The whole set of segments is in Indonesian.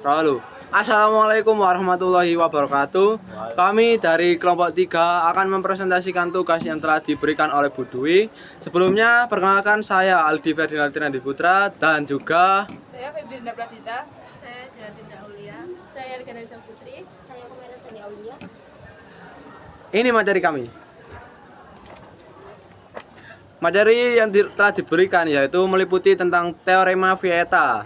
Halo. Assalamualaikum warahmatullahi wabarakatuh. Kami dari kelompok 3 akan mempresentasikan tugas yang telah diberikan oleh Bu Dwi. Sebelumnya, perkenalkan saya Aldi Ferdinand Tirandi Putra dan juga Saya Febrianda Pradita. Saya Dinda Aulia. Saya Regana Putri. Saya Komena Sani Aulia. ini materi kami. Materi yang telah diberikan yaitu meliputi tentang teorema Vieta.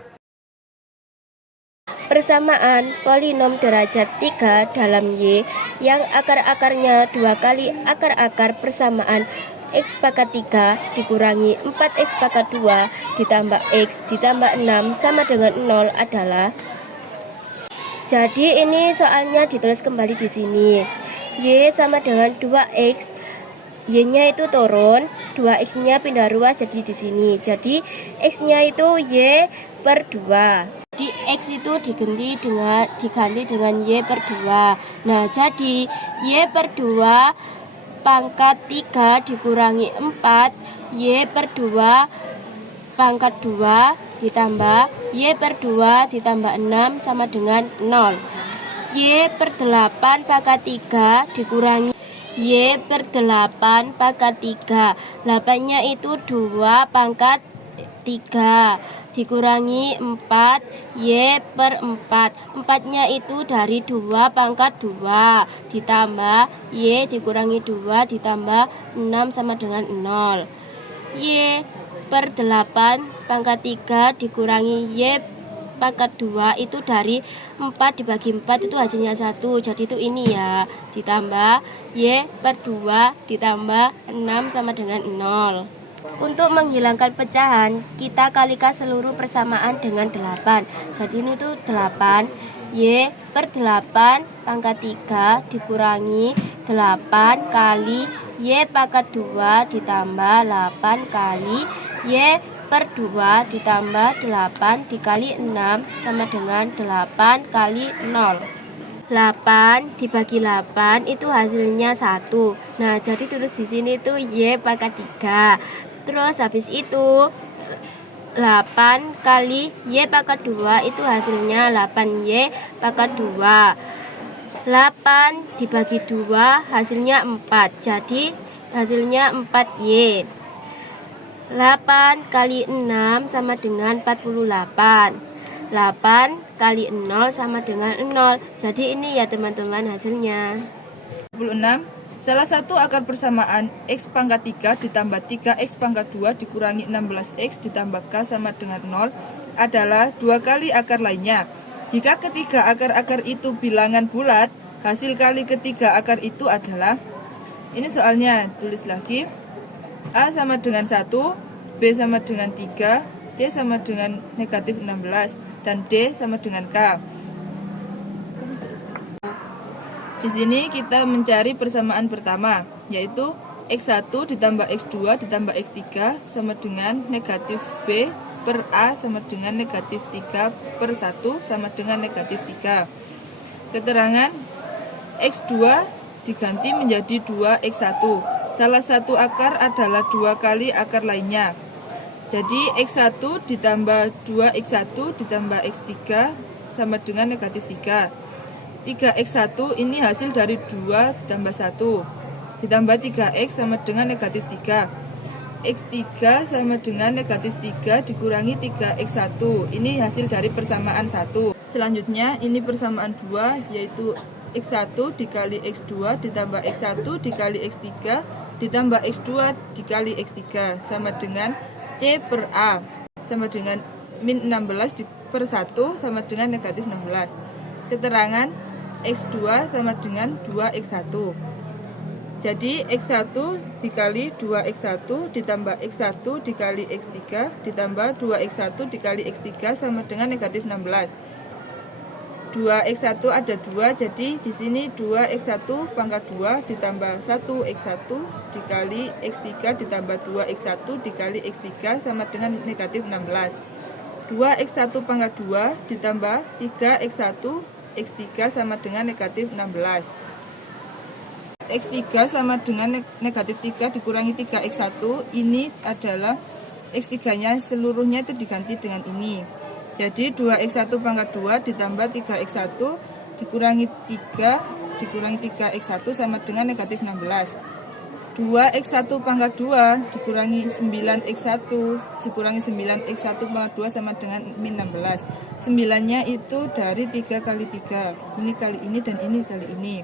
Persamaan polinom derajat 3 dalam Y yang akar-akarnya 2 kali akar-akar persamaan X pangkat 3 dikurangi 4X pangkat 2 ditambah X ditambah 6 sama dengan 0 adalah. Jadi ini soalnya ditulis kembali di sini. Y sama dengan 2X, Y-nya itu turun, 2X-nya pindah ruas jadi di sini. Jadi X-nya itu Y per 2. Di X itu diganti dengan Y per 2. Nah, jadi Y per 2 pangkat 3 dikurangi 4, Y per 2 pangkat 2 ditambah Y per 2 ditambah 6 sama dengan 0. Y per 8 pangkat 3 dikurangi Y per 8 pangkat 3. 8-nya itu 2 pangkat 3 dikurangi 4 Y per 4. 4-nya itu dari 2 pangkat 2 ditambah Y dikurangi 2 ditambah 6 sama dengan 0. Y per 8 pangkat 3 dikurangi Y pangkat 2 itu dari 4 dibagi 4 itu hasilnya 1. Jadi itu ini ya, ditambah Y per 2 ditambah 6 sama dengan 0. Untuk menghilangkan pecahan, kita kalikan seluruh persamaan dengan 8. Jadi ini tuh 8 Y per 8 pangkat 3 dikurangi 8 kali Y pangkat 2 ditambah 8 kali Y per 2 ditambah 8 dikali 6 sama dengan 8 kali 0. 8 dibagi 8 itu hasilnya 1. Nah, jadi tulis di sini tuh Y pangkat 3. Terus habis itu 8 kali Y pangkat 2 itu hasilnya 8Y pangkat 2. 8 dibagi 2 hasilnya 4. Jadi hasilnya 4Y. 8 kali 6 sama dengan 48. 8 kali 0 sama dengan 0. Jadi ini ya teman-teman hasilnya. 26. Salah satu akar persamaan X pangkat 3 ditambah 3X pangkat 2 dikurangi 16X ditambah K sama dengan 0 adalah 2 kali akar lainnya. Jika ketiga akar-akar itu bilangan bulat, hasil kali ketiga akar itu adalah. Ini soalnya, tulis lagi. A sama dengan 1, B sama dengan 3, C sama dengan negatif 16, dan D sama dengan K. Di sini kita mencari persamaan pertama, yaitu X1 ditambah X2 ditambah X3 sama dengan negatif B per A sama dengan negatif 3 per 1 sama dengan negatif 3. Keterangan X2 diganti menjadi 2X1. Salah satu akar adalah 2 kali akar lainnya. Jadi X1 ditambah 2X1 ditambah X3 sama dengan negatif 3. 3X1 ini hasil dari 2 tambah 1. Ditambah 3X sama dengan negatif 3. X3 sama dengan negatif 3 dikurangi 3X1. Ini hasil dari persamaan 1. Selanjutnya ini persamaan 2, yaitu X1 dikali X2 ditambah X1 dikali X3 ditambah X2 dikali X3 sama dengan C per A sama dengan min 16 per 1 sama dengan negatif 16. Keterangan X2 sama dengan 2X1. Jadi X1 dikali 2X1 ditambah X1 dikali X3 ditambah 2X1 dikali X3 sama dengan negatif 16. 2X1 ada 2, jadi di sini 2X1 pangkat 2 ditambah 1X1 dikali X3 ditambah 2X1 dikali X3 sama dengan negatif 16. 2X1 pangkat 2 ditambah 3X1 X3 sama dengan negatif 16. X3 sama dengan negatif 3 dikurangi 3X1, ini adalah X3 nya seluruhnya itu diganti dengan ini. Jadi 2x1 pangkat 2 ditambah 3x1 dikurangi 3 dikurangi 3x1 sama dengan negatif 16. 2x1 pangkat 2 dikurangi 9x1 dikurangi 9x1 pangkat 2 sama dengan min 16. 9-nya itu dari 3 kali 3. Ini kali ini dan ini kali ini.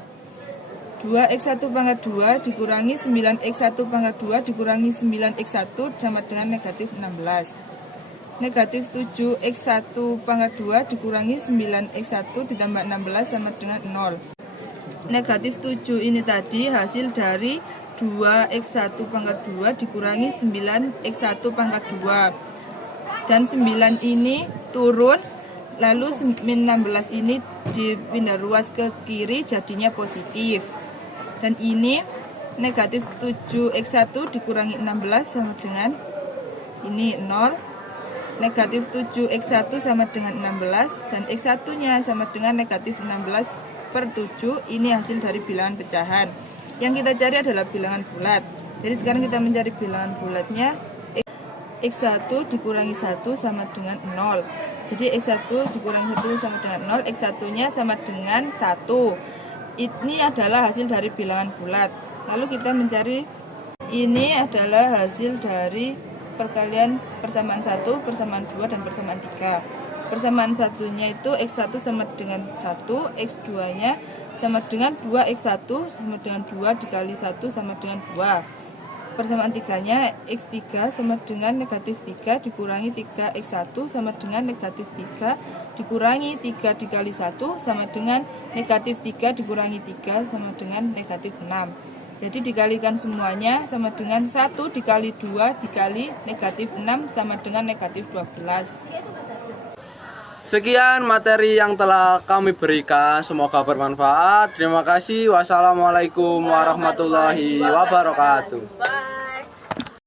2x1 pangkat 2 dikurangi 9x1 pangkat 2 dikurangi 9x1 sama dengan negatif 16. Negatif 7x1 pangkat 2 dikurangi 9x1 ditambah 16 sama dengan 0. Negatif 7 ini tadi hasil dari 2x1 pangkat 2 dikurangi 9x1 pangkat 2. Dan 9 ini turun, lalu min 16 ini dipindah ruas ke kiri jadinya positif. Dan ini negatif 7x1 dikurangi 16 sama dengan ini 0. Negatif 7x1 sama dengan 16 dan x1 nya sama dengan negatif 16 per 7. Ini hasil dari bilangan pecahan. Yang kita cari adalah bilangan bulat. Jadi sekarang kita mencari bilangan bulatnya. X1 dikurangi 1 sama dengan 0. Jadi x1 dikurangi 1 sama dengan 0, x1 nya sama dengan 1. Ini adalah hasil dari bilangan bulat. Lalu kita mencari, ini adalah hasil dari perkalian persamaan 1, persamaan 2, dan persamaan 3. Persamaan satunya itu x1 sama dengan 1, x2 nya sama dengan 2x1 sama dengan 2 dikali 1 sama dengan 2. Persamaan 3 nya x3 sama dengan negatif 3 dikurangi 3x1 sama dengan negatif 3 dikurangi 3 dikali 1 sama dengan negatif 3 dikurangi 3 sama dengan negatif 6. Jadi dikalikan semuanya sama dengan 1 dikali 2 dikali negatif 6 sama dengan negatif 12. Sekian materi yang telah kami berikan, semoga bermanfaat. Terima kasih. Wassalamualaikum warahmatullahi wabarakatuh.